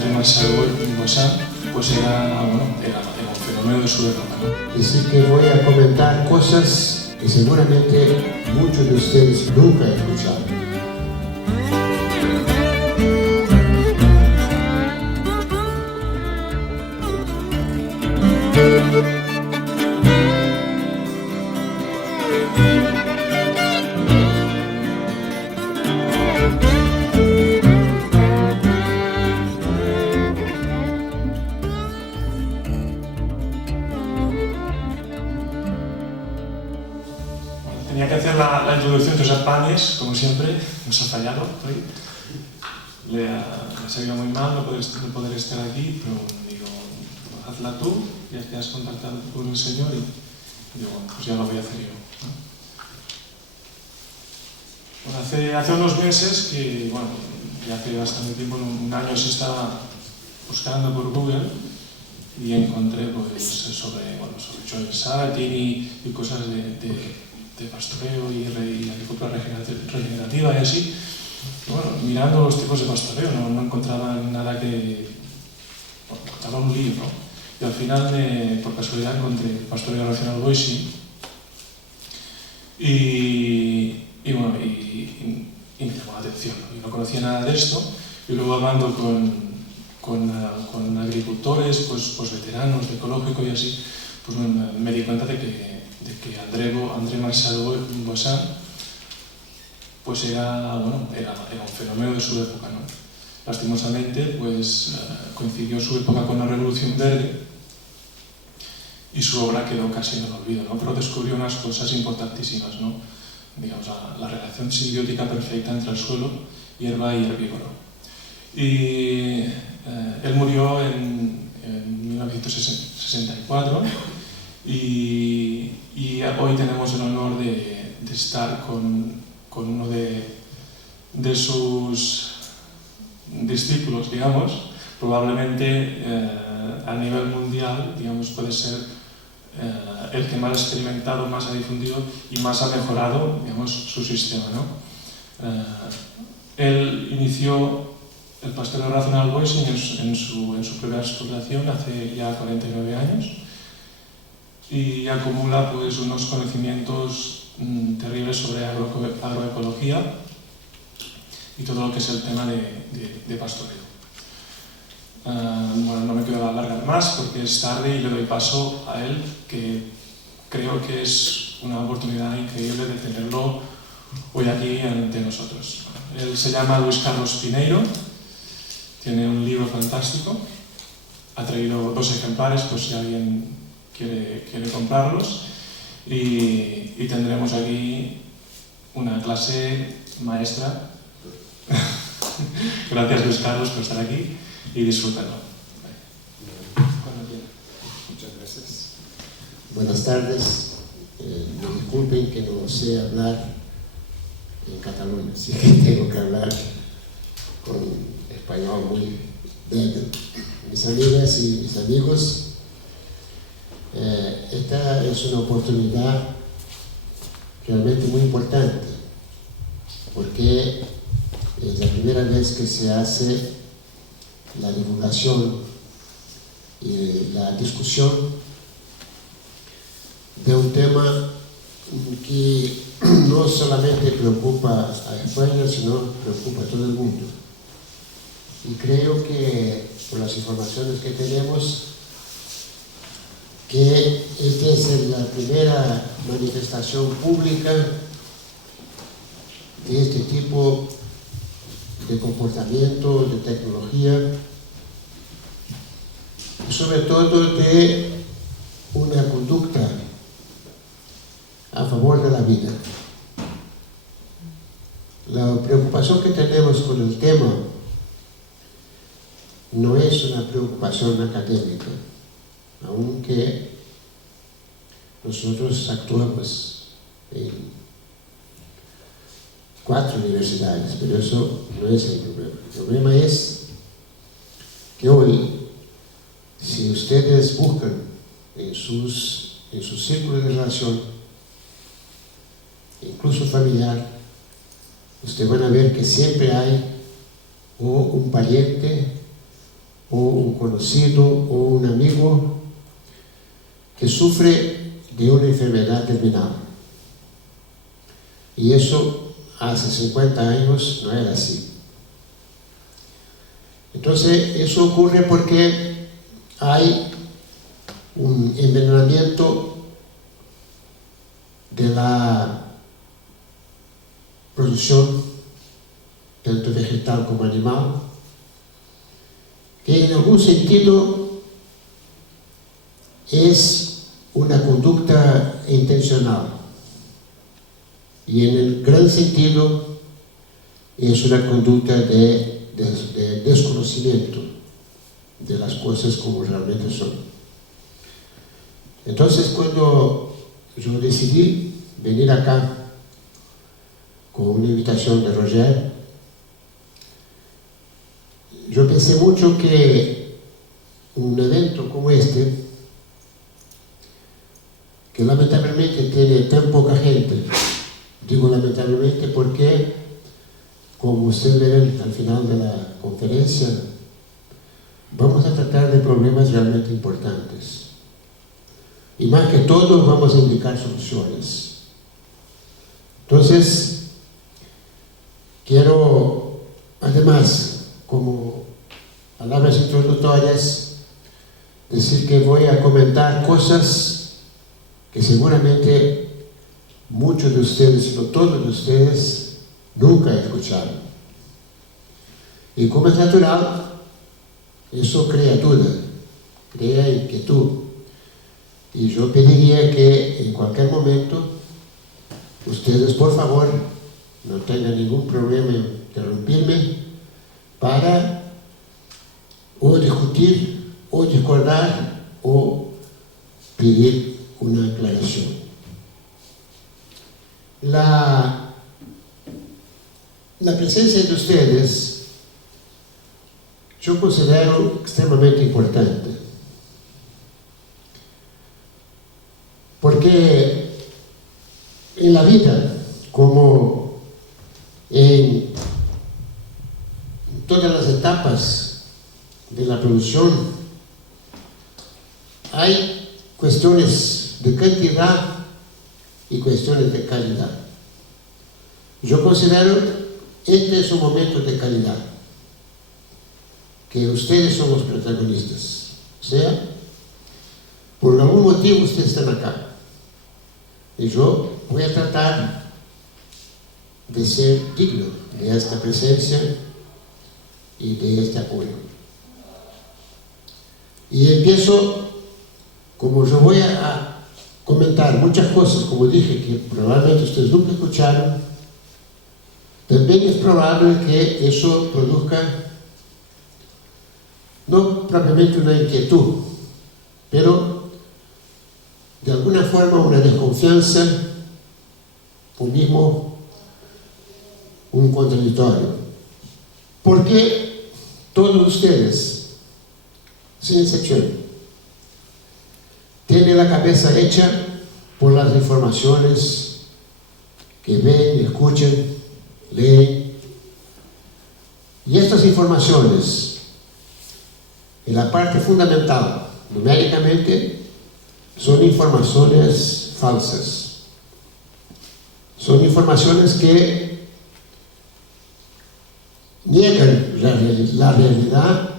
André Marchal Boixart, pues era un fenómeno de su época, ¿no? Así que voy a comentar cosas que seguramente muchos de ustedes nunca han escuchado. Tenía que hacer la introducción de Josep Pàmies, como siempre, nos ha fallado hoy. Le ha salido muy mal no poder estar aquí, pero digo, hazla tú, ya te has contactado con el Señor y digo, bueno, pues ya lo voy a hacer yo, ¿no? Bueno, hace unos meses que, bueno, ya hace bastante tiempo, un año se estaba buscando por Google y encontré pues, sobre Joel Salatin y cosas de pastoreo y agricultura regenerativa y así. Bueno, mirando los tipos de pastoreo no encontraba nada que... Bueno, encontraba un libro, ¿no? Y al final, por casualidad, encontré Pastoreo Racional Boixing y me llamó la atención. Yo no conocía nada de esto y luego hablando con agricultores, pues veteranos de ecológico y así, pues me di cuenta de que André Marchal Boixart pues era un fenómeno de su época, ¿no? Lastimosamente pues coincidió su época con la Revolución Verde y su obra quedó casi en el olvido, ¿no? Pero descubrió unas cosas importantísimas, ¿no? Digamos, la relación simbiótica perfecta entre el suelo, hierba y herbívoro. Y él murió en 1964 y hoy tenemos el honor de estar con uno de sus discípulos, digamos, probablemente a nivel mundial, digamos, puede ser el que más ha experimentado, más ha difundido y más ha mejorado, digamos, su sistema, ¿no? Él inició el pastoreo racional Boixing en su primera explotación hace ya 49 años y acumula pues unos conocimientos terribles sobre agroecología y todo lo que es el tema de pastoreo. Bueno, no me quiero alargar más porque es tarde y le doy paso a él, que creo que es una oportunidad increíble de tenerlo hoy aquí ante nosotros. Él se llama Luis Carlos Pineiro, tiene un libro fantástico, ha traído 2 ejemplares por si alguien quiere comprarlos y tendremos aquí una clase maestra. Gracias Luis Carlos por estar aquí y disfrútalo. Muchas gracias. Buenas tardes. Me disculpen que no sé hablar en catalán, así que tengo que hablar con español muy débil. Mis amigas y mis amigos, esta es una oportunidad realmente muy importante porque es la primera vez que se hace la divulgación y la discusión de un tema que no solamente preocupa a España, sino preocupa a todo el mundo. Y creo que por las informaciones que tenemos, que esta es la primera manifestación pública de este tipo de comportamiento, de tecnología y sobre todo de una conducta a favor de la vida. La preocupación que tenemos con el tema no es una preocupación académica, aunque nosotros actuamos en 4 universidades, pero eso no es el problema. El problema es que hoy, si ustedes buscan en sus círculos de relación, incluso familiar, ustedes van a ver que siempre hay o un pariente o un conocido o un amigo que sufre de una enfermedad terminal. Y eso hace 50 años no era así. Entonces, eso ocurre porque hay un envenenamiento de la producción, tanto vegetal como animal, que en algún sentido es una conducta intencional y en el gran sentido es una conducta de desconocimiento de las cosas como realmente son. Entonces, cuando yo decidí venir acá con una invitación de Roger, yo pensé mucho que un evento como este, que lamentablemente tiene tan poca gente, digo lamentablemente porque, como ustedes verán al final de la conferencia, vamos a tratar de problemas realmente importantes. Y más que todo, vamos a indicar soluciones. Entonces, quiero, además, como palabras introductorias, decir que voy a comentar cosas que seguramente muchos de ustedes, si no todos de ustedes, nunca escucharon. Y como es natural, eso crea duda, crea inquietud. Y yo pediría que en cualquier momento ustedes, por favor, no tengan ningún problema en interrumpirme para o discutir, o discordar, o pedir una aclaración. La presencia de ustedes yo considero extremadamente importante, porque en la vida, como en todas las etapas de la producción, hay cuestiones de cantidad y cuestiones de calidad. Yo considero este es un momento de calidad, que ustedes son los protagonistas. O sea, por algún motivo ustedes están acá. Y yo voy a tratar de ser digno de esta presencia y de este apoyo. Y empiezo, como yo voy a comentar muchas cosas, como dije, que probablemente ustedes nunca escucharon, también es probable que eso produzca no propiamente una inquietud, pero de alguna forma una desconfianza o mismo un contradictorio. Porque todos ustedes, sin excepción, tienen la cabeza hecha por las informaciones que ven, escuchan, leen. Y estas informaciones, en la parte fundamental, numéricamente, son informaciones falsas. Son informaciones que niegan la realidad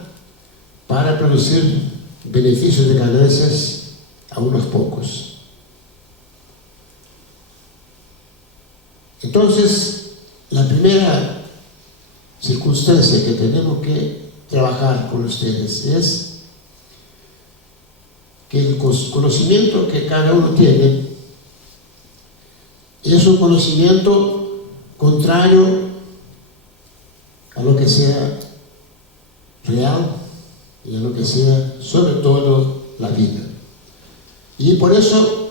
para producir beneficios de ganancias a unos pocos. Entonces, la primera circunstancia que tenemos que trabajar con ustedes es que el conocimiento que cada uno tiene es un conocimiento contrario a lo que sea real y a lo que sea sobre todo la vida. Y por eso,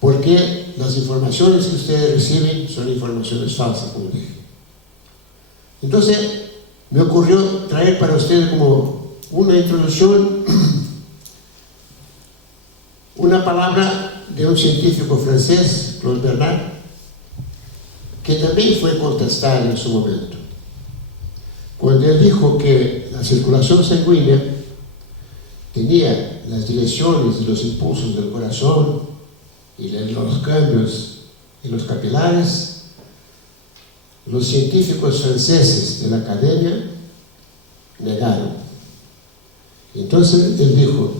porque las informaciones que ustedes reciben son informaciones falsas, como dije. Entonces, me ocurrió traer para ustedes como una introducción una palabra de un científico francés, Claude Bernard, que también fue contestado en su momento, cuando él dijo que la circulación sanguínea tenía las direcciones y los impulsos del corazón y los cambios en los capilares, los científicos franceses de la academia negaron. Entonces él dijo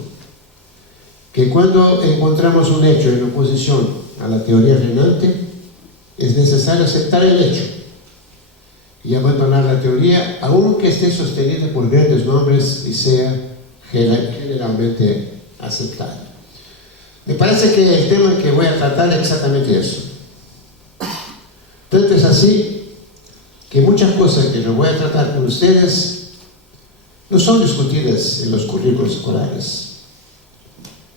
que cuando encontramos un hecho en oposición a la teoría reinante, es necesario aceptar el hecho y abandonar la teoría, aunque esté sostenida por grandes nombres y sea generalmente aceptada. Me parece que el tema que voy a tratar es exactamente eso. Tanto es así que muchas cosas que yo voy a tratar con ustedes no son discutidas en los currículos escolares.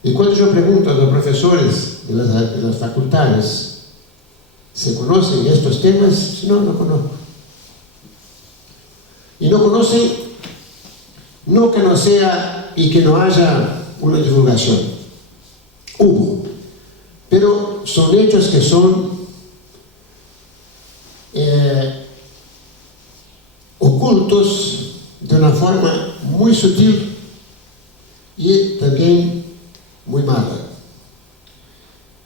Y cuando yo pregunto a los profesores de las facultades, ¿se conocen estos temas? No, no conozco. Y no conocen, no que no sea y que no haya una divulgación. Hubo. Pero son hechos que son ocultos de una forma muy sutil y también muy mala.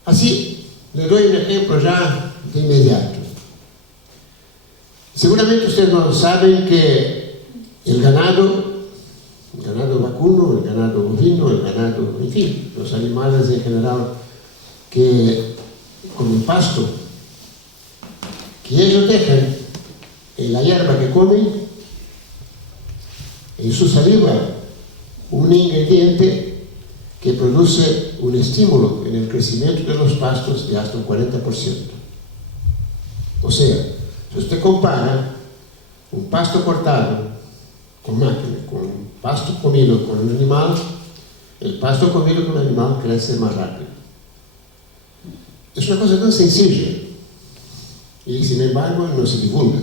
Así, le doy un ejemplo ya de inmediato. Seguramente ustedes no saben que el ganado vacuno, el ganado bovino, el ganado, en fin, los animales en general que comen pasto, que ellos dejan en la hierba que comen, en su saliva, un ingrediente que produce un estímulo en el crecimiento de los pastos de hasta un 40%. O sea, si usted compara un pasto cortado con máquina, con pasto comido con un animal, el pasto comido con un animal crece más rápido. Es una cosa tan sencilla y sin embargo no se divulga.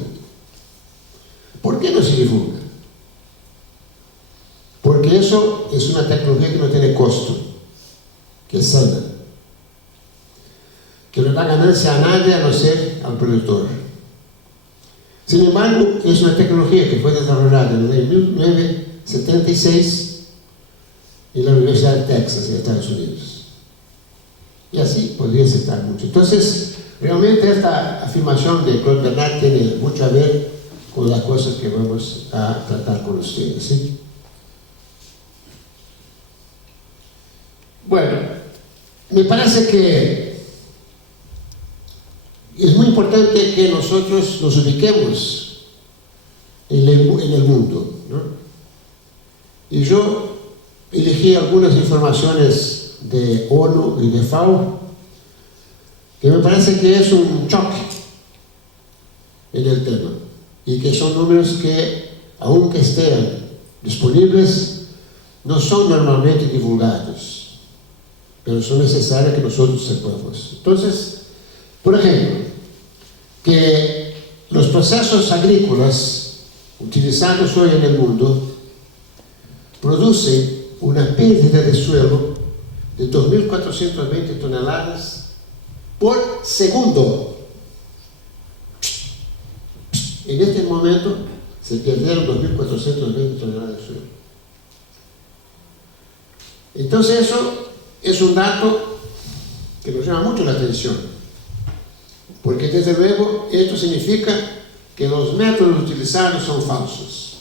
¿Por qué no se divulga? Porque eso es una tecnología que no tiene costo, que es sana, que no da ganancia a nadie a no ser al productor. Sin embargo, es una tecnología que fue desarrollada en el año 1976 en la Universidad de Texas, en Estados Unidos. Y así podría citar mucho. Entonces, realmente esta afirmación de Claude Bernard tiene mucho a ver con las cosas que vamos a tratar con ustedes, ¿sí? Bueno, me parece que es muy importante que nosotros nos ubiquemos en el mundo, ¿no? Y yo elegí algunas informaciones de ONU y de FAO que me parece que es un choque en el tema y que son números que, aunque estén disponibles, no son normalmente divulgados, pero son necesarios que nosotros sepamos. Entonces, por ejemplo, que los procesos agrícolas utilizados hoy en el mundo producen una pérdida de suelo de 2.420 toneladas por segundo. En este momento se perdieron 2.420 toneladas de suelo. Entonces eso es un dato que nos llama mucho la atención, porque desde luego esto significa que los métodos utilizados son falsos.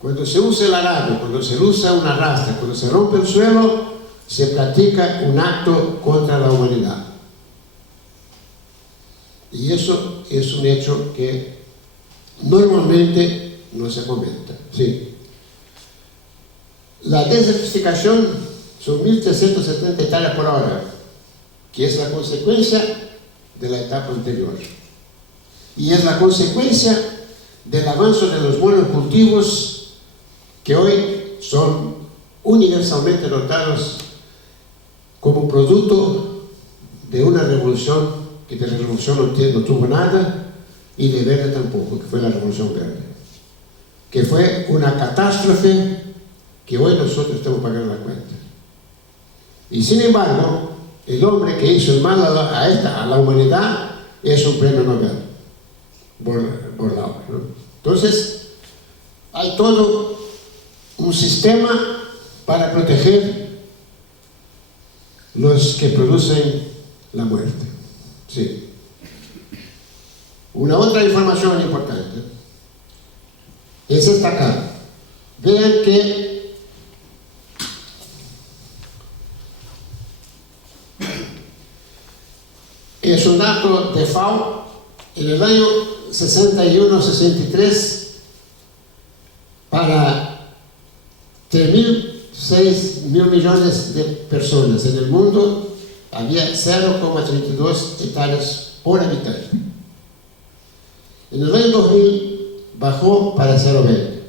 Cuando se usa el arado, cuando se usa una arrastre, cuando se rompe el suelo, se practica un acto contra la humanidad. Y eso es un hecho que normalmente no se comenta. Sí. La desertificación son 1.370 hectáreas por hora, que es la consecuencia de la etapa anterior. Y es la consecuencia del avance de los monocultivos que hoy son universalmente notados como producto de una revolución que de revolución no tuvo nada y de verde tampoco, que fue la revolución verde, que fue una catástrofe que hoy nosotros estamos pagando la cuenta. Y sin embargo, el hombre que hizo el mal a la humanidad es un premio Nobel por la obra, ¿no? Entonces, hay todo un sistema para proteger los que producen la muerte. Sí. Una otra información importante es esta acá. Vean que es un dato de FAO. En el año 61-63, para 3.006 millones de personas en el mundo, había 0,32 hectáreas por habitante. En el año 2000 bajó para 0,20,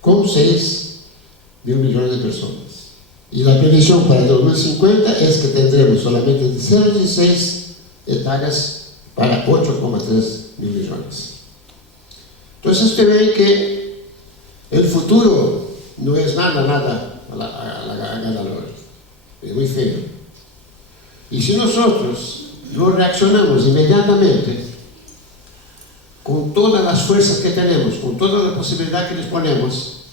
con 6.000 millones de personas. Y la previsión para 2050 es que tendremos solamente 0,16 hectáreas para 8,3 mil millones. Entonces usted ve que el futuro no es nada ganador, es muy feo. Y si nosotros no reaccionamos inmediatamente, con todas las fuerzas que tenemos, con toda la posibilidad que disponemos,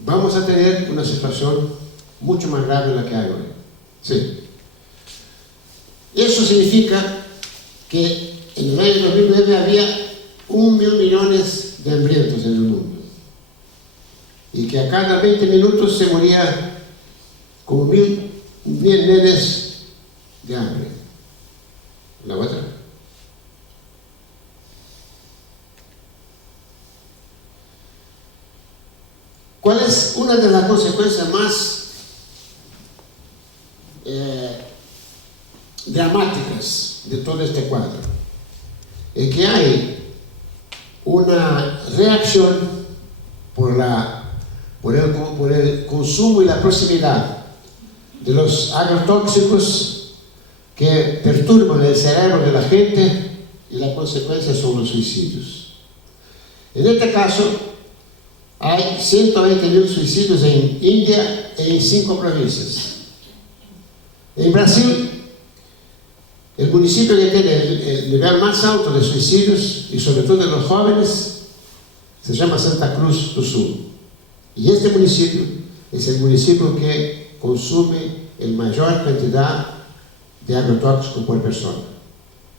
vamos a tener una situación mucho más grave de la que hay hoy. Sí. Eso significa que en el año 2009 había 1.000 millones de hambrientos en el mundo, y que a cada 20 minutos se moría como 1.000 nenes de hambre. La otra. ¿Cuál es una de las consecuencias más dramáticas de todo este cuadro? Es que hay una reacción por el consumo y la proximidad de los agrotóxicos que perturban el cerebro de la gente, y la consecuencia son los suicidios. En este caso, hay 120.000 suicidios en India e en 5 provincias. En Brasil, el municipio que tiene el nivel más alto de suicidios, y sobre todo de los jóvenes, se llama Santa Cruz do Sul. Y este municipio es el municipio que consume la mayor cantidad de agrotóxicos por persona.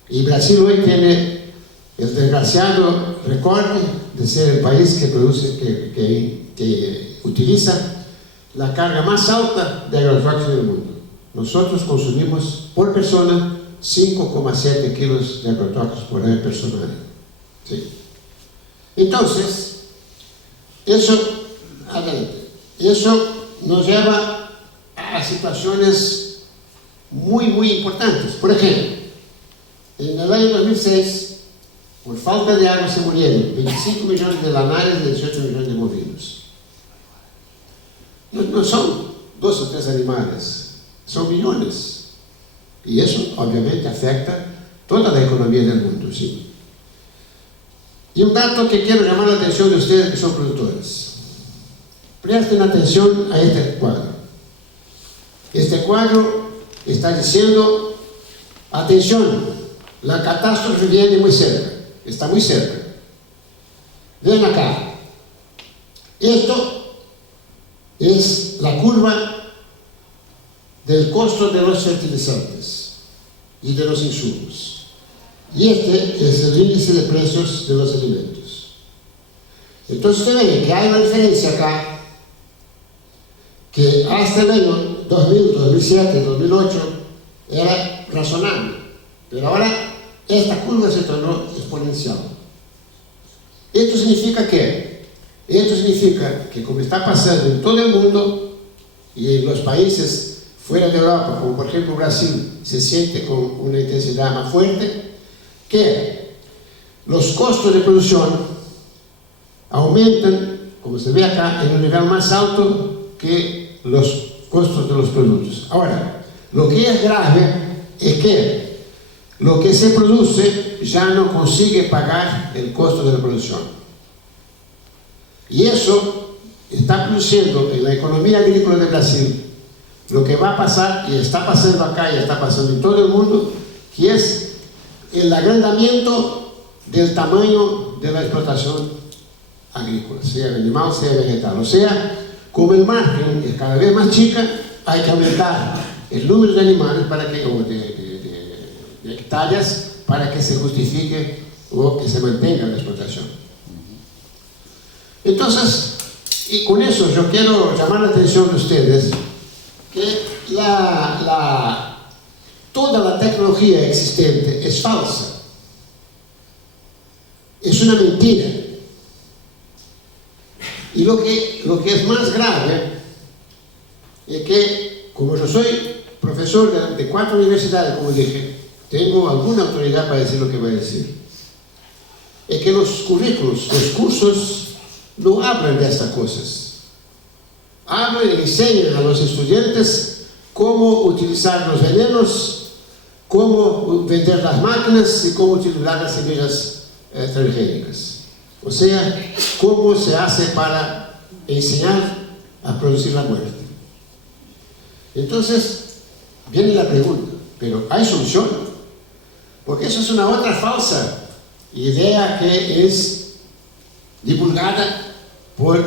Y Brasil hoy tiene el desgraciado récord de ser el país que produce, que utiliza la carga más alta de agrotóxicos del mundo. Nosotros consumimos por persona 5,7 kilos de agrotóxicos por año personal. ¿Sí? Entonces, eso nos lleva a situaciones muy importantes. Por ejemplo, en el año 2006, por falta de agua se murieron 25 millones de lanares y 18 millones de bovinos. No son 2 o 3 animales, son millones. Y eso obviamente afecta toda la economía del mundo, ¿sí? Y un dato que quiero llamar la atención de ustedes que son productores. Presten atención a este cuadro. Este cuadro está diciendo, atención, la catástrofe viene muy cerca, está muy cerca. Ven acá. Esto es la curva del costo de los fertilizantes y de los insumos. Y este es el índice de precios de los alimentos. Entonces usted ve que hay una diferencia acá, que hasta el año 2000, 2007, 2008 era razonable, pero ahora esta curva se tornó exponencial. Esto significa que como está pasando en todo el mundo y en los países fuera de Europa, como por ejemplo Brasil, se siente con una intensidad más fuerte, que los costos de producción aumentan, como se ve acá, en un nivel más alto que los costos de los productos. Ahora, lo que es grave es que lo que se produce ya no consigue pagar el costo de la producción. Y eso está produciendo en la economía agrícola de Brasil lo que va a pasar, y está pasando acá y está pasando en todo el mundo, que es el agrandamiento del tamaño de la explotación agrícola, sea animal, sea vegetal. O sea, como el margen es cada vez más chica, hay que aumentar el número de animales o de hectáreas para que se justifique o que se mantenga la explotación. Entonces, y con eso yo quiero llamar la atención de ustedes que toda la tecnología existente es falsa. Es una mentira. Y lo que es más grave es que, como yo soy profesor de 4 universidades, como dije, tengo alguna autoridad para decir lo que voy a decir. Es que los currículos, los cursos, no hablan de estas cosas. Hablan y enseñan a los estudiantes cómo utilizar los venenos, cómo vender las máquinas y cómo utilizar las semillas transgénicas. O sea, cómo se hace para enseñar a producir la muerte. Entonces, viene la pregunta, ¿pero hay solución? Porque eso es una otra falsa idea que es divulgada por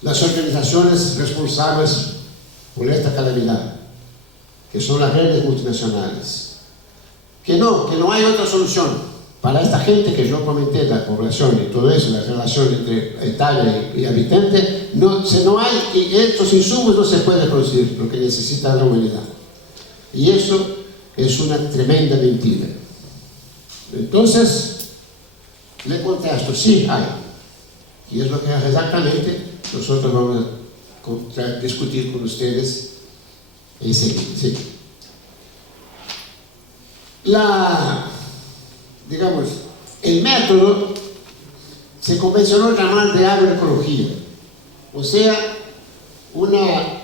las organizaciones responsables por esta calamidad, que son las redes multinacionales. Que no hay otra solución. Para esta gente que yo comenté, la población y todo eso, la relación entre hectárea y habitante, no hay, y estos insumos no se pueden producir, lo que necesita la humanidad. Y eso es una tremenda mentira. Entonces, le contesto, sí hay. Y es lo que exactamente nosotros vamos a discutir con ustedes enseguida. Sí. Digamos, el método se convencionó llamar de agroecología, o sea, una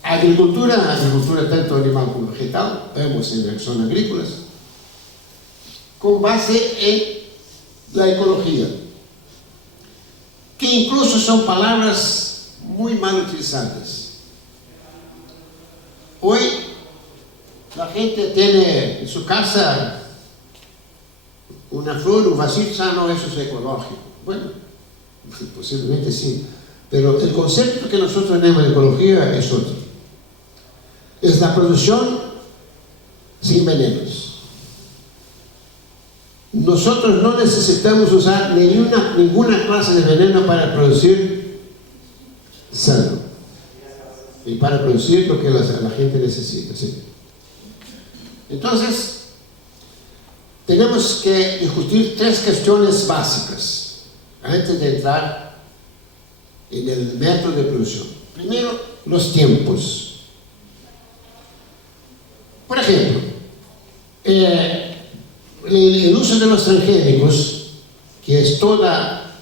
agricultura tanto animal como vegetal, vemos en zonas agrícolas, con base en la ecología, que incluso son palabras muy mal utilizadas. Hoy la gente tiene en su casa una flor, un vasito, no, eso es ecológico. Bueno, posiblemente sí, pero el concepto que nosotros tenemos de ecología es otro. Es la producción sin venenos. Nosotros no necesitamos usar ninguna clase de veneno para producir sano y para producir lo que la gente necesita. ¿Sí? Entonces, tenemos que discutir 3 cuestiones básicas antes de entrar en el método de producción. Primero, los tiempos. Por ejemplo, el uso de los transgénicos, que es toda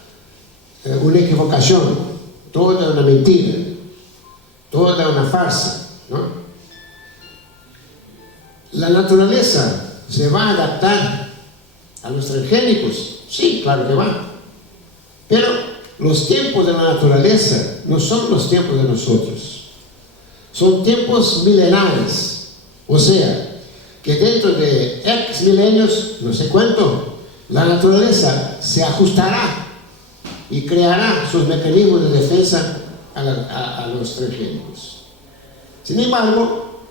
una equivocación, toda una mentira, toda una farsa, ¿no? La naturaleza ¿se va a adaptar a los transgénicos? Sí, claro que va. Pero los tiempos de la naturaleza no son los tiempos de nosotros. Son tiempos milenarios. O sea, que dentro de X milenios, no sé cuánto, la naturaleza se ajustará y creará sus mecanismos de defensa a los transgénicos. Sin embargo,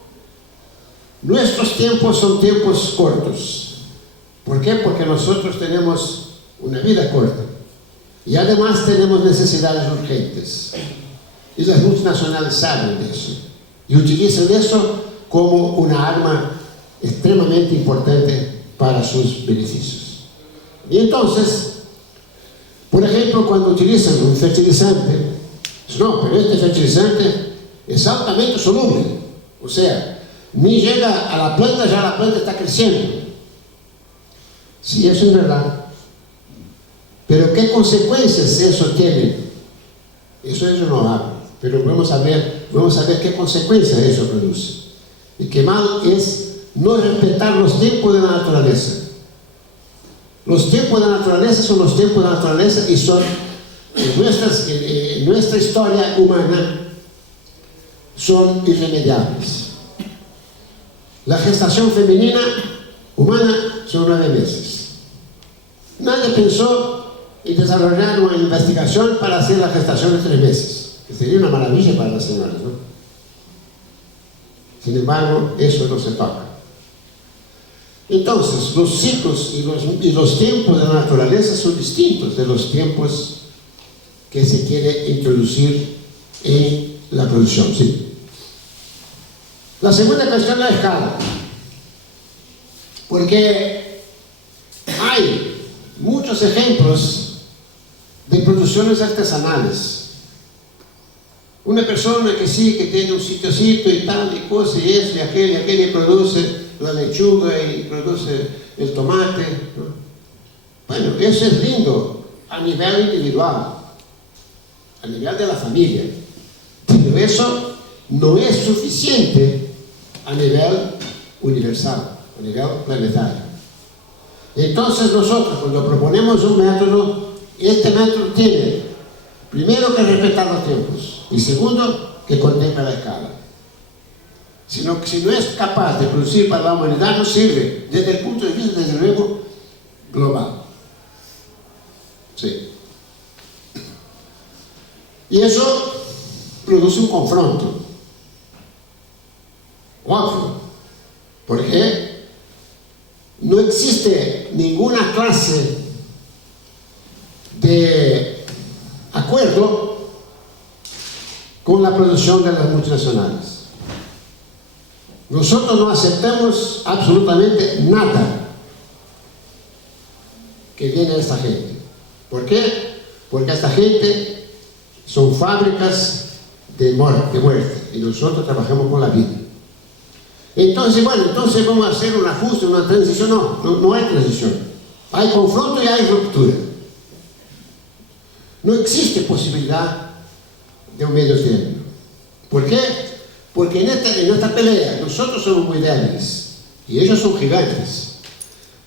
nuestros tiempos son tiempos cortos. ¿Por qué? Porque nosotros tenemos una vida corta y además tenemos necesidades urgentes. Y las multinacionales saben de eso y utilizan eso como una arma extremadamente importante para sus beneficios. Y entonces, por ejemplo, cuando utilizan un fertilizante, no, pero este fertilizante es altamente soluble, o sea, ni llega a la planta, ya la planta está creciendo. Sí, eso es verdad. Pero ¿qué consecuencias eso tiene? Eso ellos no hablan. Pero vamos a ver qué consecuencias eso produce. Y qué mal es no respetar los tiempos de la naturaleza. Los tiempos de la naturaleza son los tiempos de la naturaleza y son en nuestra historia humana son irremediables. La gestación femenina humana son 9 meses. Nadie pensó y desarrollar una investigación para hacer la gestación de 3 meses, que sería una maravilla para las señoras, ¿no? Sin embargo, eso no se toca. Entonces, los ciclos y los tiempos de la naturaleza son distintos de los tiempos que se quiere introducir en la producción. ¿Sí? La segunda cuestión es la escala, porque hay muchos ejemplos de producciones artesanales. Una persona que sí, que tiene un sitiocito y tal, y cosa, y eso, y aquel, y produce la lechuga, y produce el tomate, ¿no? Bueno, eso es lindo a nivel individual, a nivel de la familia, pero eso no es suficiente a nivel universal, a nivel planetario. Entonces nosotros, cuando proponemos un método, este método tiene, primero, que respetar los tiempos, y segundo, que contemple la escala. Si no es capaz de producir para la humanidad, no sirve, desde el punto de vista, desde luego, global. Sí. Y eso produce un confronto. Obvio. Porque no existe ninguna clase de acuerdo con la producción de las multinacionales. Nosotros no aceptamos absolutamente nada que viene de esta gente. ¿Por qué? Porque esta gente son fábricas de muerte, y nosotros trabajamos por la vida. Entonces, bueno, vamos a hacer un ajuste, una transición. No hay transición. Hay confronto y hay ruptura. No existe posibilidad de un medio término. ¿Por qué? Porque en esta pelea nosotros somos muy débiles y ellos son gigantes.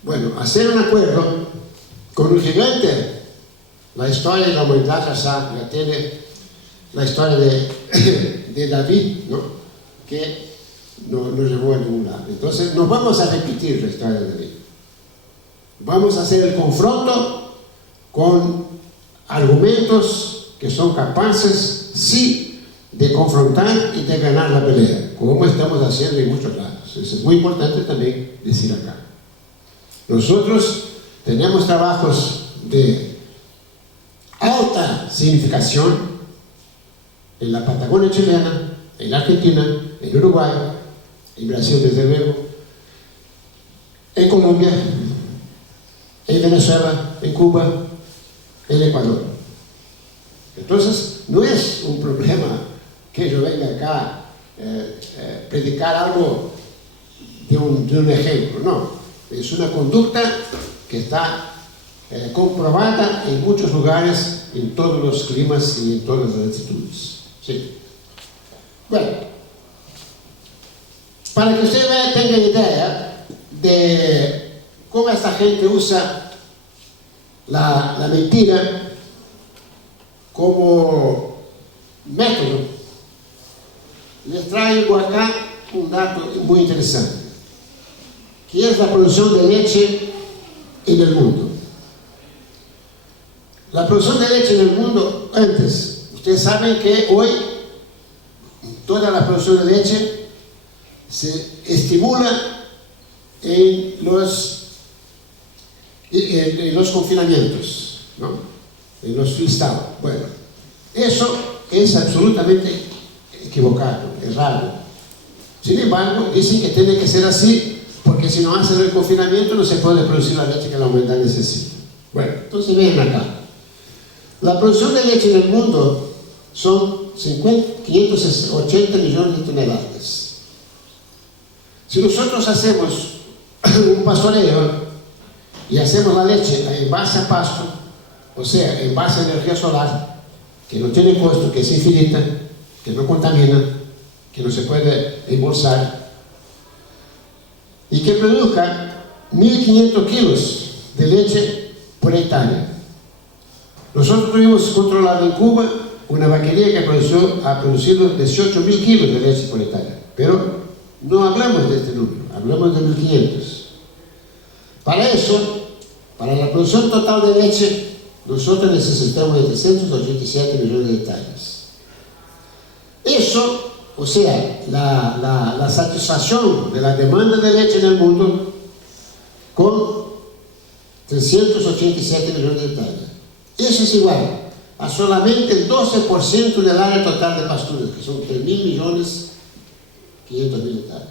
Bueno, hacer un acuerdo con un gigante, la historia de la humanidad ya tiene la historia de David, ¿no? Que no llevó a ningún lado. Entonces no vamos a repetir la historia de David. Vamos a hacer el confronto con argumentos que son capaces, sí, de confrontar y de ganar la pelea, como estamos haciendo en muchos lados. Eso es muy importante también decir acá. Nosotros tenemos trabajos de alta significación en la Patagonia chilena, en la Argentina, en Uruguay, en Brasil desde luego, en Colombia, en Venezuela, en Cuba, en Ecuador. Entonces, no es un problema que yo venga acá a predicar algo de un ejemplo, no. Es una conducta que está comprobada en muchos lugares, en todos los climas y en todas las latitudes. Sí. Bueno, para que usted tenga idea de cómo esta gente usa la mentira como método, les traigo acá un dato muy interesante, que es la producción de leche en el mundo. La producción de leche en el mundo, antes, ustedes saben que hoy toda la producción de leche se estimula en los confinamientos, ¿no? En los freestyle. Bueno, eso es absolutamente equivocado, errado. Sin embargo, dicen que tiene que ser así, porque si no hacen el confinamiento no se puede producir la leche que la humanidad necesita. Bueno, entonces vean acá. La producción de leche en el mundo son 580 millones de toneladas. Si nosotros hacemos un pastoreo y hacemos la leche en base a pasto, o sea, en base a energía solar, que no tiene costo, que es infinita, que no contamina, que no se puede embolsar, y que produzca 1.500 kilos de leche por hectárea. Nosotros tuvimos controlado en Cuba una vaquería que ha producido 18.000 kilos de leche por hectárea, pero no hablamos de este número, hablamos de 1.500. Para eso, para la producción total de leche nosotros necesitamos de 387 millones de hectáreas. Eso, o sea, la satisfacción de la demanda de leche en el mundo con 387 millones de hectáreas. Eso es igual a solamente el 12% del área total de pasturas, que son 3.500.000 hectáreas.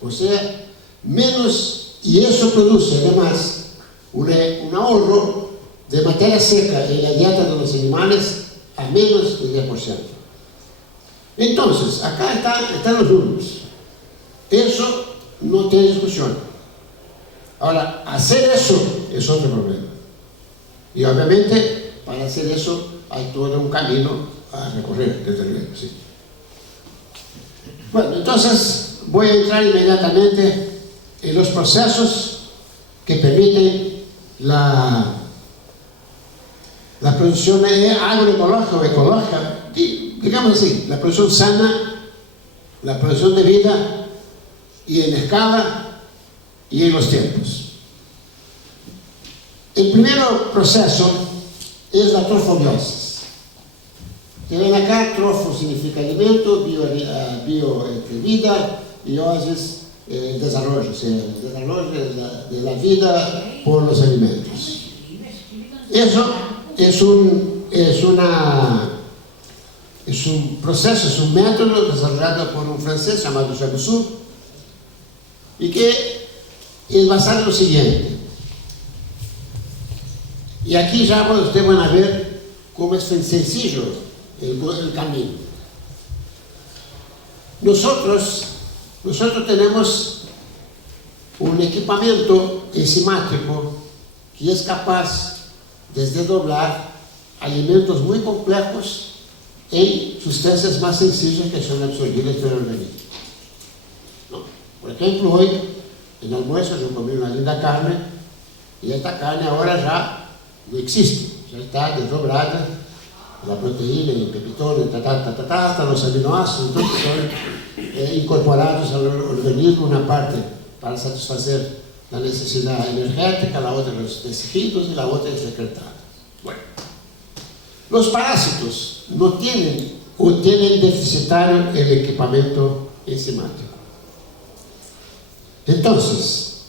O sea, menos, y eso produce además un ahorro de materia seca en la dieta de los animales a menos del 10%. Entonces, acá están los números. Eso no tiene discusión. Ahora, hacer eso es otro problema. Y obviamente, para hacer eso hay todo un camino a recorrer, desde luego, sí. Bueno, entonces voy a entrar inmediatamente en los procesos que permiten la producción agroecológica o ecológica, digamos así, la producción sana, la producción de vida, y en escala y en los tiempos. El primer proceso es la trofobiosis. Tienen acá, trofo significa alimento, vida, biosis, desarrollo, o sea, el desarrollo de la vida por los alimentos. Eso es un proceso, es un método desarrollado por un francés llamado Jacques Rousseau, y que es basado en lo siguiente. Y aquí ya ustedes van a ver cómo es sencillo el camino. Nosotros tenemos un equipamiento enzimático que es capaz de desdoblar alimentos muy complejos en sustancias más sencillas que son absorbidas por el organismo. ¿No? Por ejemplo, hoy en el almuerzo yo comí una linda carne, y esta carne ahora ya no existe, ya está desdoblada, la proteína, el peptón, hasta los aminoácidos, entonces son incorporados al organismo, una parte para satisfacer la necesidad energética, la otra los tejidos y la otra es secretada. Bueno, los parásitos no tienen o tienen deficitario el equipamiento enzimático. Entonces,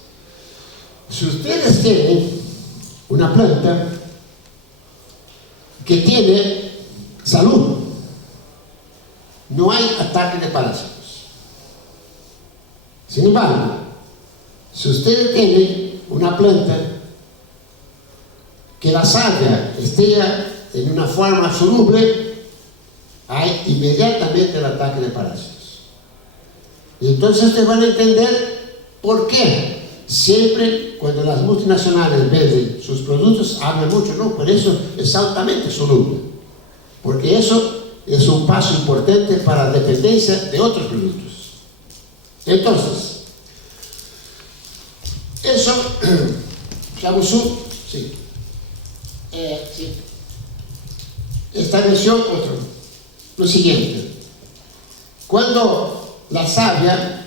si ustedes tienen una planta que tiene salud, no hay ataque de parásitos. Sin embargo, si ustedes tienen una planta que la savia esté en una forma soluble, hay inmediatamente el ataque de parásitos. Y entonces ustedes van a entender por qué siempre cuando las multinacionales venden sus productos hablan mucho, no, por eso es altamente soluble, porque eso es un paso importante para la dependencia de otros productos. Entonces, eso, Rousseau, sí, estableció lo siguiente: cuando la savia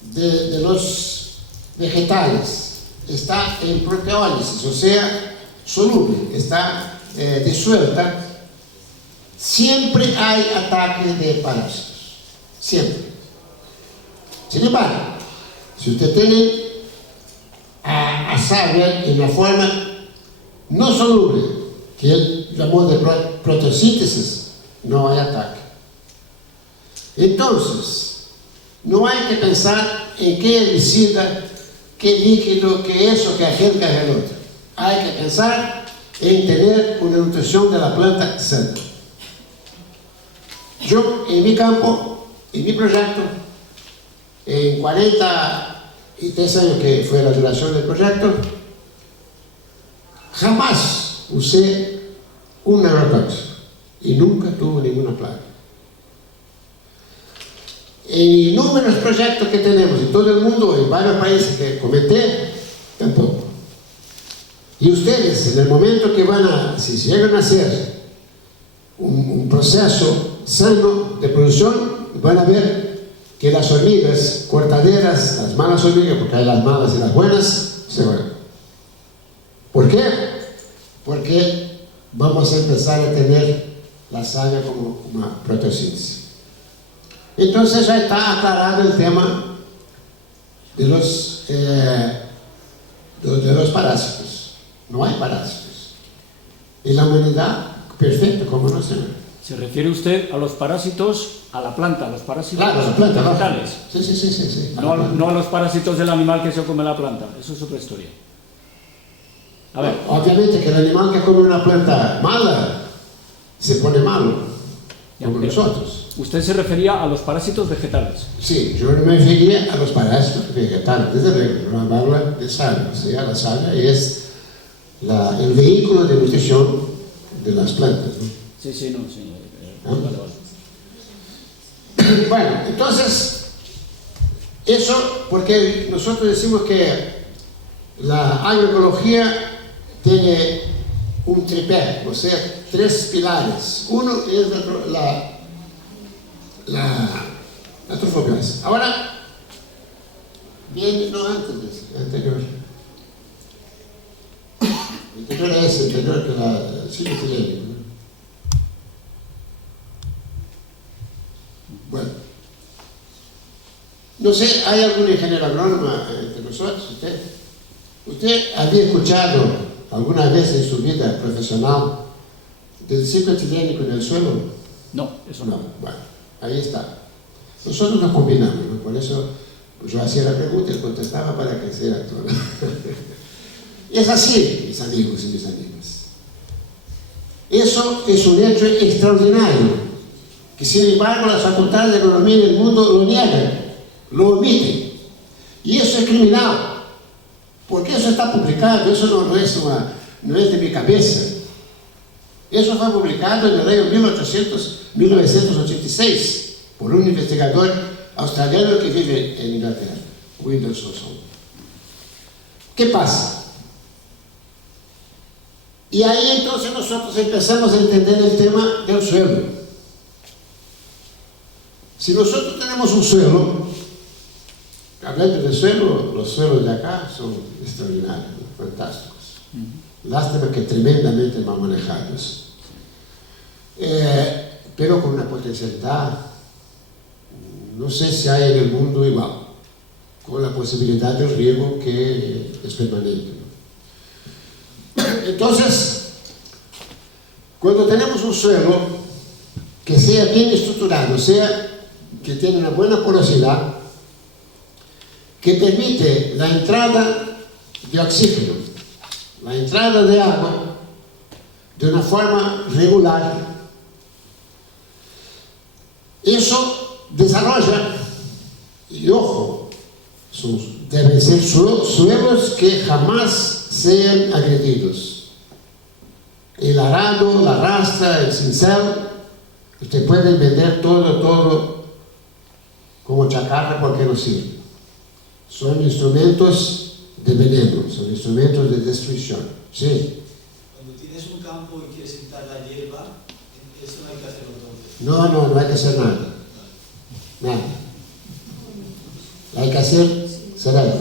de los vegetales está en proteólisis, o sea, soluble, está disuelta, siempre hay ataque de parásitos, siempre. Sin embargo, si usted tiene a savia en una forma no soluble, que él llamó de protosíntesis, no hay ataque. Entonces, no hay que pensar en qué herbicida, qué líquido, qué eso, qué aquel, qué aquel otro. Hay que pensar en tener una nutrición de la planta sana. Yo, en mi campo, en mi proyecto, en 43 años que fue la duración del proyecto, jamás usé un agrotóxico y nunca tuve ninguna plaga. En inúmeros proyectos que tenemos en todo el mundo, en varios países que comenté, tampoco. Y ustedes, en el momento que si llegan a hacer un proceso sano de producción, van a ver que las hormigas cortaderas, las malas hormigas, porque hay las malas y las buenas, se van. ¿Por qué? porque vamos a empezar a tener la savia como una proteosíntesis. Entonces ya está aclarado el tema de los parásitos. No hay parásitos. En la humanidad, perfecto, como no se ve. ¿Se refiere usted a los parásitos, a la planta, a los parásitos vegetales? Sí. Sí. No a los parásitos del animal que se come la planta. Eso es otra historia. A ver. Obviamente que el animal que come una planta mala se pone malo, como nosotros. Usted se refería a los parásitos vegetales. Sí, yo me refería a los parásitos vegetales. Desde luego, no habla de savia. O sea, la savia es el vehículo de nutrición de las plantas, ¿no? Sí. Vale. Bueno, entonces, eso porque nosotros decimos que la agroecología tiene un tripé, o sea, 3 pilares. Uno es la trofobiosis. Ahora, viene, no antes de eso, anterior. Anterior a ese, anterior que la psicotilenia. Bueno, no sé, ¿hay algún ingeniero agrónomo entre nosotros? ¿Usted había escuchado alguna vez en su vida profesional del ciclo etilérico en el suelo? No, eso no. Bueno, ahí está. Nosotros nos combinamos, ¿no? Por eso yo hacía la pregunta y contestaba para que sea todo. Es así, mis amigos y mis amigas. Eso es un hecho extraordinario, que sin embargo las facultades de economía del mundo lo niegan, lo omiten. Y eso es criminal, porque eso está publicado, eso no es de mi cabeza. Eso fue publicado en el año 1986 por un investigador australiano que vive en Inglaterra, Wilderson. ¿Qué pasa? Y ahí entonces nosotros empezamos a entender el tema del suelo. Si nosotros tenemos un suelo, hablando del suelo, los suelos de acá son extraordinarios, fantásticos. Lástima que tremendamente mal manejados. Pero con una potencialidad, no sé si hay en el mundo igual, con la posibilidad del riego que es permanente, ¿no? Entonces, cuando tenemos un suelo que sea bien estructurado, sea que tiene una buena porosidad, que permite la entrada de oxígeno, la entrada de agua de una forma regular, eso desarrolla, y ojo, deben ser suelos que jamás sean agredidos. El arado, la rastra, el cincel, usted puede vender todo como chatarra porque no sirve. Son instrumentos de veneno, son instrumentos de destrucción. Sí. Cuando tienes un campo y quieres quitar la hierba, eso no hay que hacerlo entonces. No hay que hacer nada. Nada. Hay que hacer sereno.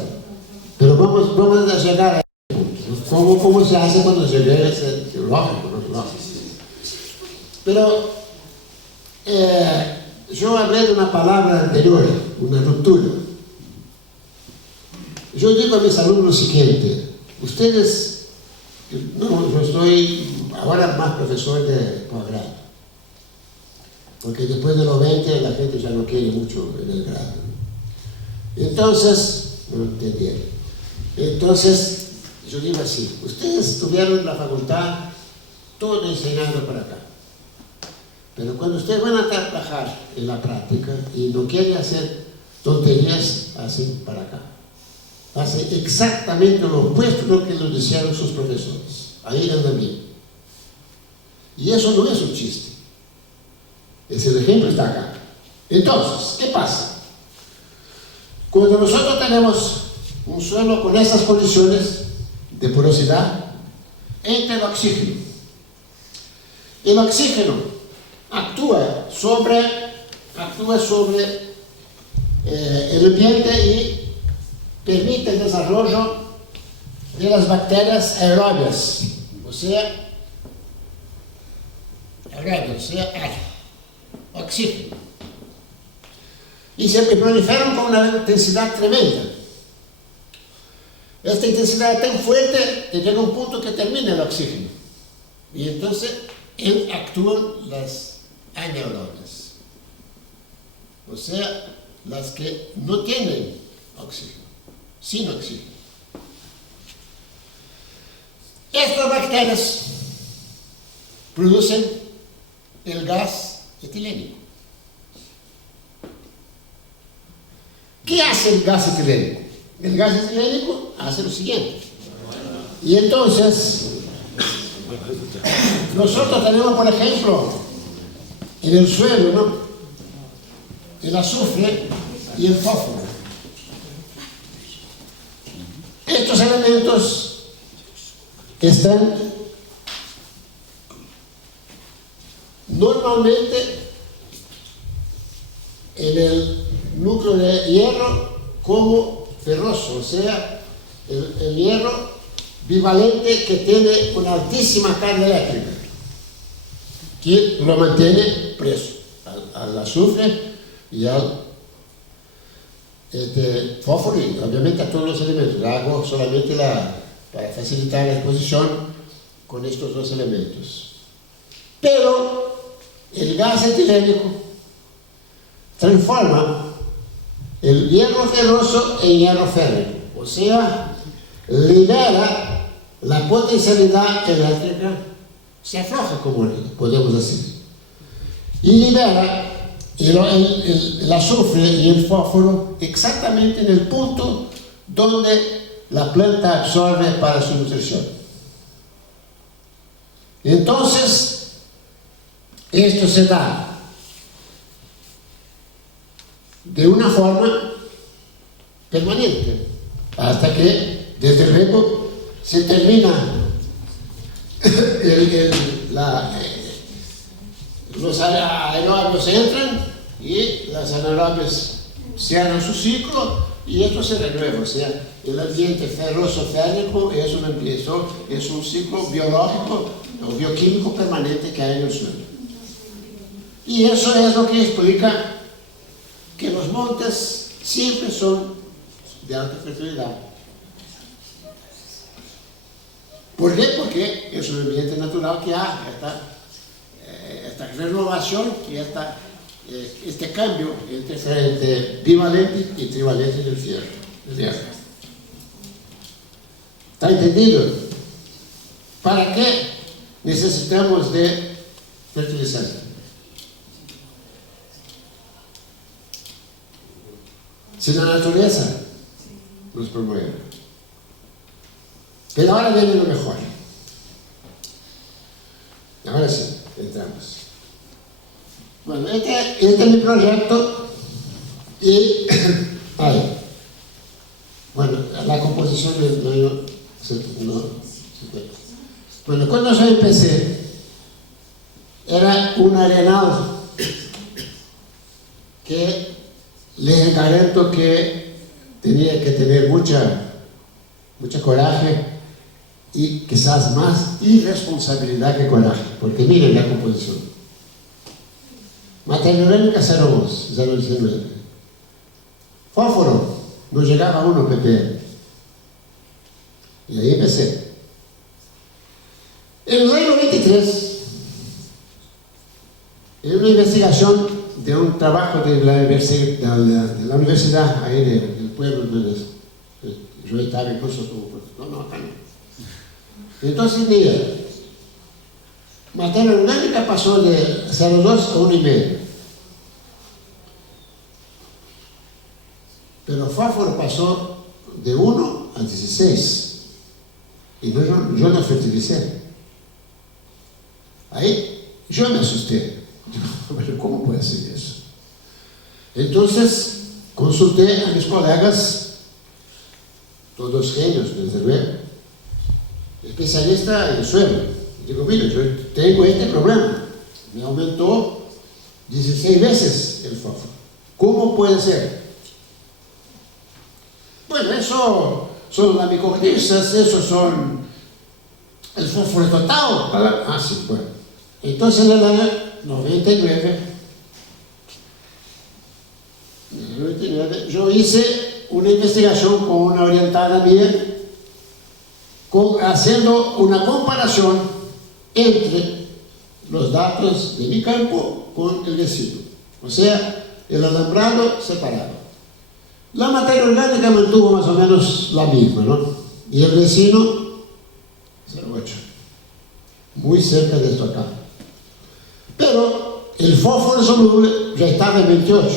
Pero vamos a llegar a ese punto. ¿Cómo se hace cuando se llega a ese? Lógico, ¿no? Lógico. Pero yo hablé de una palabra anterior, una ruptura. Yo digo a mis alumnos lo siguiente: ustedes, yo soy ahora más profesor de posgrado, porque después de los 20 la gente ya no quiere mucho en el grado. Entonces, no entendieron. Entonces, yo digo así: ustedes tuvieron la facultad todo enseñado para acá, pero cuando ustedes van a trabajar en la práctica y no quieren hacer tonterías, hacen para acá. Hace exactamente lo opuesto de lo que nos dijeron sus profesores. Ahí andan bien. Y eso no es un chiste. El ejemplo está acá. Entonces, ¿qué pasa? Cuando nosotros tenemos un suelo con esas condiciones de porosidad, entra el oxígeno. El oxígeno actúa sobre el ambiente y permite el desarrollo de las bacterias aerobias, o sea, agregado, o sea, aire, oxígeno. Y se proliferan con una intensidad tremenda. Esta intensidad es tan fuerte que llega a un punto que termina el oxígeno. Y entonces actúan las aneuronas. O sea, las que no tienen oxígeno, sin oxígeno. Estas bacterias producen el gas etilénico. ¿Qué hace el gas etilénico? El gas etilénico hace lo siguiente. Y entonces, nosotros tenemos, por ejemplo, en el suelo, ¿no?, el azufre y el fósforo. Estos elementos están normalmente en el núcleo de hierro como ferroso, o sea, el hierro bivalente que tiene una altísima carga eléctrica, que lo mantiene preso al azufre y al fósforo y obviamente a todos los elementos. Hago solamente para facilitar la exposición con estos dos elementos. Pero el gas etilénico transforma el hierro ferroso en hierro férrico, o sea, libera la potencialidad eléctrica, se afloja, como podemos decir, y libera el azufre y el fósforo exactamente en el punto donde la planta absorbe para su nutrición. Entonces, esto se da de una forma permanente, hasta que, desde luego, se termina los anaerobios entran y las anaerobias cierran su ciclo y esto se renueva. O sea, el ambiente ferroso-férrico es un ciclo biológico o bioquímico permanente que hay en el suelo. Y eso es lo que explica que los montes siempre son de alta fertilidad. ¿Por qué? Porque es un ambiente natural que hay esta renovación y este cambio entre bivalente y trivalente del hierro. ¿Está entendido? ¿Para qué necesitamos de fertilizante? Si la naturaleza nos promueve. Pero ahora viene lo mejor. Ahora sí, entramos. Bueno, este es mi proyecto y bueno, la composición del año 50. Bueno, cuando yo empecé, era un arenal que les garanto que tenía que tener mucha coraje y quizás más irresponsabilidad que coraje, porque miren la composición. Materia orgánica 0,19. Fósforo no llegaba a 1 ppm. Y ahí empecé. En el año 23, en una investigación de un trabajo de la universidad ahí del pueblo donde yo estaba en curso como profesor. No, acá no. Entonces, mira, materia orgánica pasó de 0,2 a 1,5. Pero fósforo pasó de 1 a 16. Y yo no fertilicé. Ahí yo me asusté. Pero ¿cómo puede ser eso? Entonces consulté a mis colegas, todos genios, desde luego, especialistas en suelo. Digo, mira, yo tengo este problema. Me aumentó 16 veces el fósforo. ¿Cómo puede ser? Bueno, eso son lamicoxisas, eso son el fósforo total. Ah, sí, bueno. Entonces en el año 99, yo hice una investigación con una orientada mía, haciendo una comparación entre los datos de mi campo con el vecino. O sea, el alambrado separado. La materia orgánica mantuvo más o menos la misma, ¿no? Y el vecino, 0,8. Muy cerca de esto acá. Pero el fósforo soluble ya estaba en 28.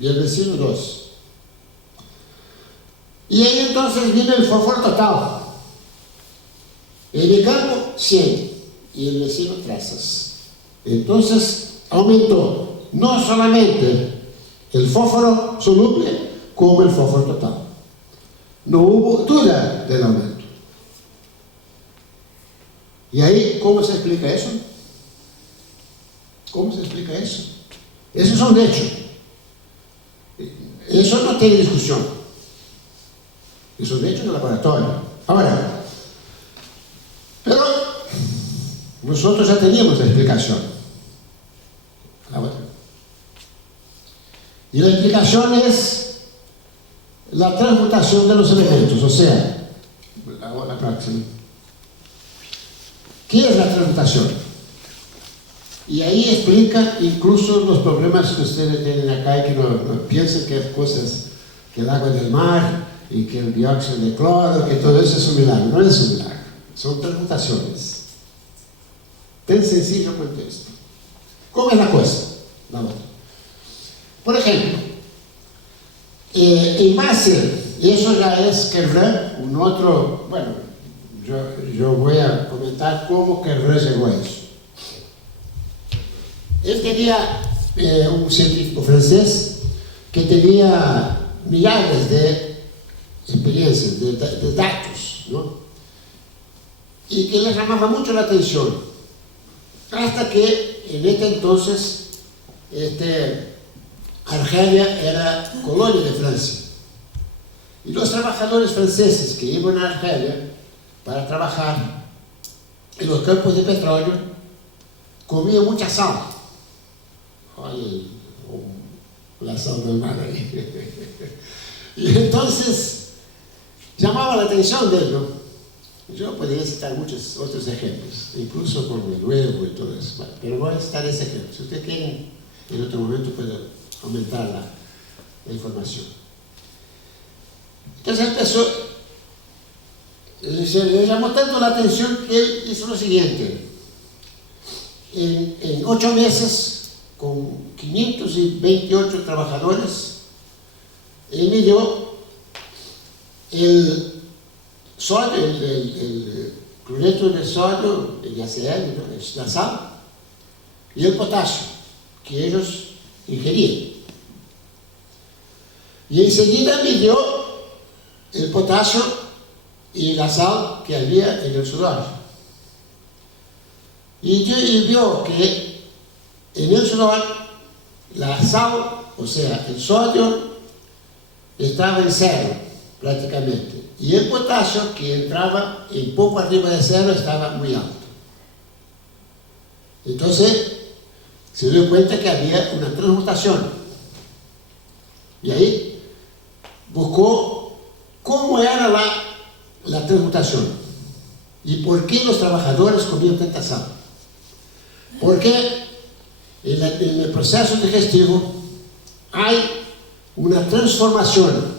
Y el vecino 2. Y ahí entonces viene el fósforo total. En mi campo, 100. Y el vecino, trazas. Entonces, aumentó no solamente el fósforo soluble, como el fósforo total. No hubo duda del aumento. ¿Y ahí cómo se explica eso? ¿Cómo se explica eso? Eso es un hecho. Eso no tiene discusión. Eso es un hecho en el laboratorio. Ahora, pero nosotros ya teníamos la explicación. Ahora. Y la explicación es la transmutación de los elementos, o sea, la próxima. ¿Qué es la transmutación? Y ahí explica incluso los problemas que ustedes tienen acá y que no piensen que es cosas, que el agua del mar y que el dióxido de cloro, que todo eso es un milagro. No es un milagro, son transmutaciones. Tan sencillo como esto. ¿Cómo es la cosa? La otra. Por ejemplo, en base, eso ya es Kervran, un otro, bueno, yo voy a comentar cómo Kervran llegó a eso. Él tenía un científico francés que tenía millares de experiencias, de datos, ¿no? Y que le llamaba mucho la atención, hasta que en este entonces Argelia era colonia de Francia. Y los trabajadores franceses que iban a Argelia para trabajar en los campos de petróleo comían mucha sal. Ay, la sal del mar ahí. Y entonces llamaba la atención de él, ¿no? Yo podría citar muchos otros ejemplos, incluso con el huevo y todo eso, pero voy a citar ese ejemplo. Si ustedes quieren, en otro momento puedo aumentar la información. Entonces empezó, le llamó tanto la atención que él hizo lo siguiente. En 8 meses, con 528 trabajadores, él midió el sodio, el cloreto de sodio, el HCl, ¿no? La sal, y el potasio que ellos ingerían. Y enseguida midió el potasio y la sal que había en el sudor. Y vio que en el sudor la sal, o sea, el sodio, estaba en cero prácticamente. Y el potasio, que entraba un poco arriba de cero, estaba muy alto. Entonces, se dio cuenta que había una transmutación. Y ahí buscó cómo era la transmutación y por qué los trabajadores comían tanta sal. Porque en el proceso digestivo hay una transformación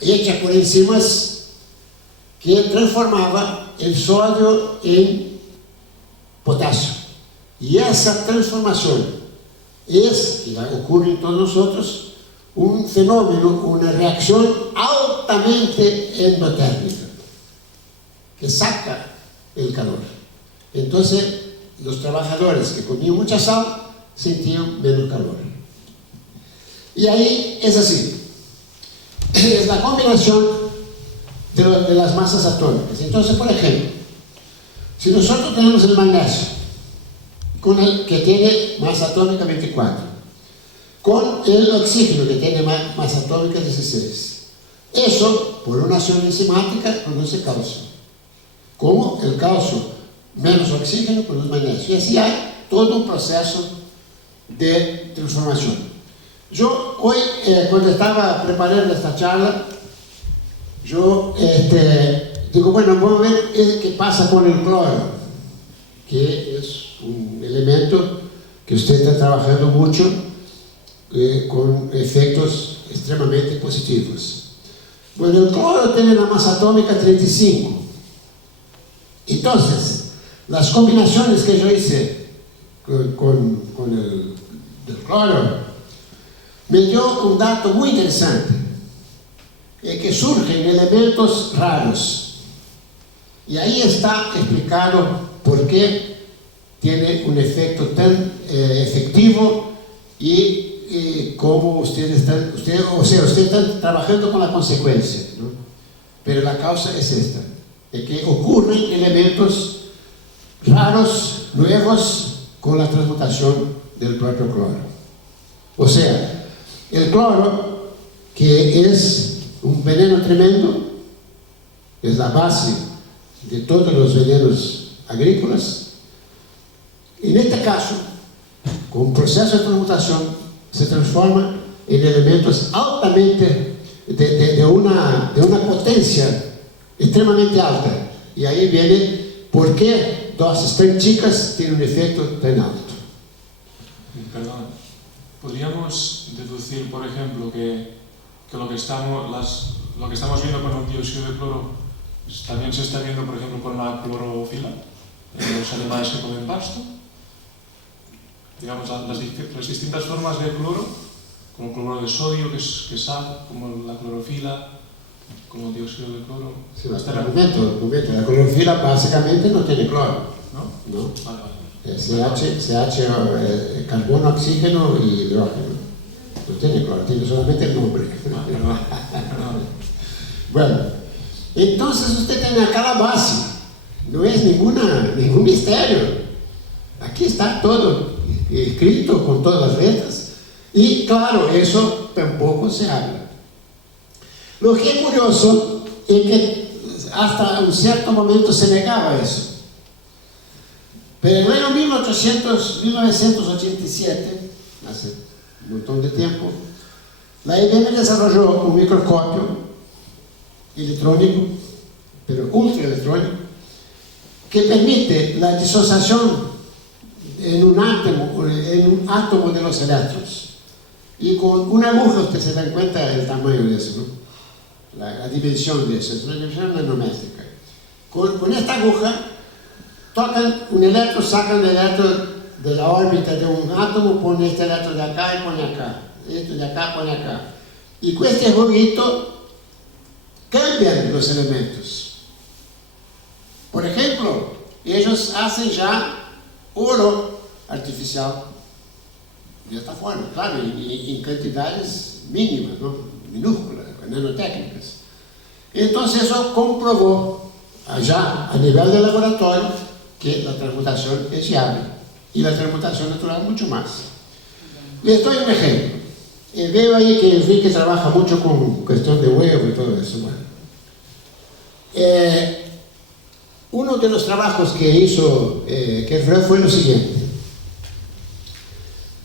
hecha por enzimas que transformaba el sodio en potasio. Y esa transformación es, que ocurre en todos nosotros, un fenómeno, una reacción altamente endotérmica, que saca el calor. Entonces, los trabajadores que comían mucha sal sentían menos calor. Y ahí es así. Es la combinación de las masas atómicas. Entonces, por ejemplo, si nosotros tenemos el magnesio, que tiene masa atómica 24, con el oxígeno, que tiene masa atómica 16, eso, por una acción enzimática, produce calcio. como el calcio menos oxígeno produce magnesio. Y así hay todo un proceso de transformación. Yo hoy, cuando estaba preparando esta charla, yo digo, bueno, vamos a ver qué pasa con el cloro, que es un elemento que usted está trabajando mucho, con efectos extremadamente positivos. Bueno, el cloro tiene la masa atómica 35. Entonces, las combinaciones que yo hice con el cloro me dio un dato muy interesante, que surgen elementos raros. Y ahí está explicado por qué tiene un efecto tan efectivo y cómo usted está trabajando con la consecuencia, ¿no? Pero la causa es esta, de que ocurren elementos raros, nuevos, con la transmutación del propio cloro. O sea, el cloro, que es un veneno tremendo, es la base de todos los venenos agrícolas, en este caso, con un proceso de transmutación, se transforma en elementos altamente, de una potencia extremadamente alta. Y ahí viene por qué dosis tan chicas tienen un efecto tan alto. Perdón, ¿podríamos deducir, por ejemplo, que lo que estamos viendo con el dióxido de cloro también se está viendo, por ejemplo, con la clorofila en los animales que comen pasto? Digamos, las distintas formas de cloro, como el cloro de sodio, que es sal, como la clorofila, como el dióxido de cloro. Sí, un momento, la clorofila básicamente no tiene cloro, ¿No? ¿no? Vale. CH, carbono, oxígeno y hidrógeno. No tiene cloro, tiene solamente el nombre. Perdón. Bueno, entonces usted tiene acá la base, no es ningún misterio. Aquí está todo escrito con todas las letras, y claro, eso tampoco se habla. Lo que es curioso es que hasta un cierto momento se negaba eso. Pero en el año 1987, hace un montón de tiempo, la IBM desarrolló un microscopio electrónico, pero ultraelectrónico, que permite la disociación en un átomo de los electrones. Y con una aguja usted se da cuenta del tamaño de eso, ¿no? La dimensión de eso, es una dimensión nanométrica. Con esta aguja tocan un electrón, sacan el electrón de la órbita de un átomo, ponen este electrón de acá y pone acá, esto de acá pone acá. Y con este juguito cambian los elementos. Por ejemplo, ellos hacen ya oro artificial de esta forma, claro, en cantidades mínimas, ¿no? Minúsculas, nanotécnicas. Entonces eso comprobó ya a nivel de laboratorio que la transmutación es viable, y la transmutación natural mucho más. Les doy un ejemplo. Veo ahí que Enrique trabaja mucho con cuestión de huevo y todo eso. Bueno. Uno de los trabajos que hizo Kerfredo fue lo siguiente.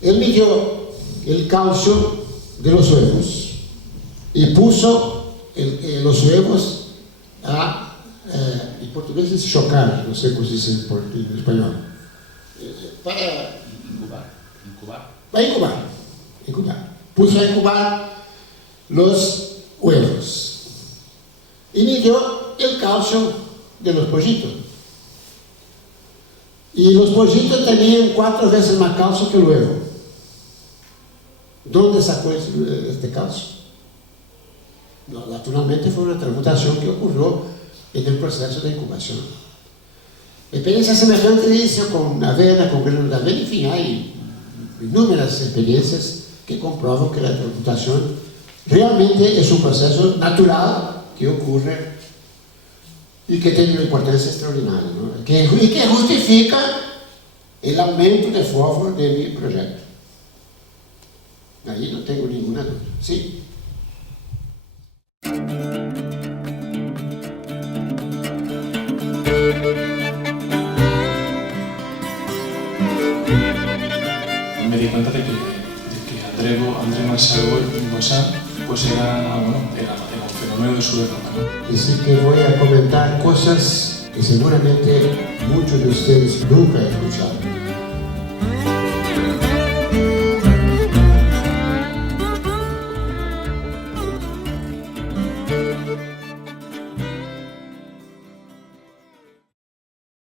Él midió el calcio de los huevos y puso los huevos en portugués es chocar, no sé cómo se dice en español, para incubar. Puso a incubar los huevos y midió el calcio de los pollitos. Y los pollitos tenían 4 veces más calcio que el huevo. ¿Dónde sacó este calcio? No, naturalmente fue una transmutación que ocurrió en el proceso de incubación. Experiencias semejantes hizo con avena, con grano de avena, en fin, hay inúmeras experiencias que comprueban que la transmutación realmente es un proceso natural que ocurre y que tiene una importancia extraordinaria, ¿no? Y que justifica el aumento de fósforo de mi proyecto. Ahí no tengo ninguna duda. ¿Sí? di cuenta de que André Marcel Boissard pues era un fenómeno de su época, ¿no? Y sí que voy a comentar cosas que seguramente muchos de ustedes nunca han escuchado.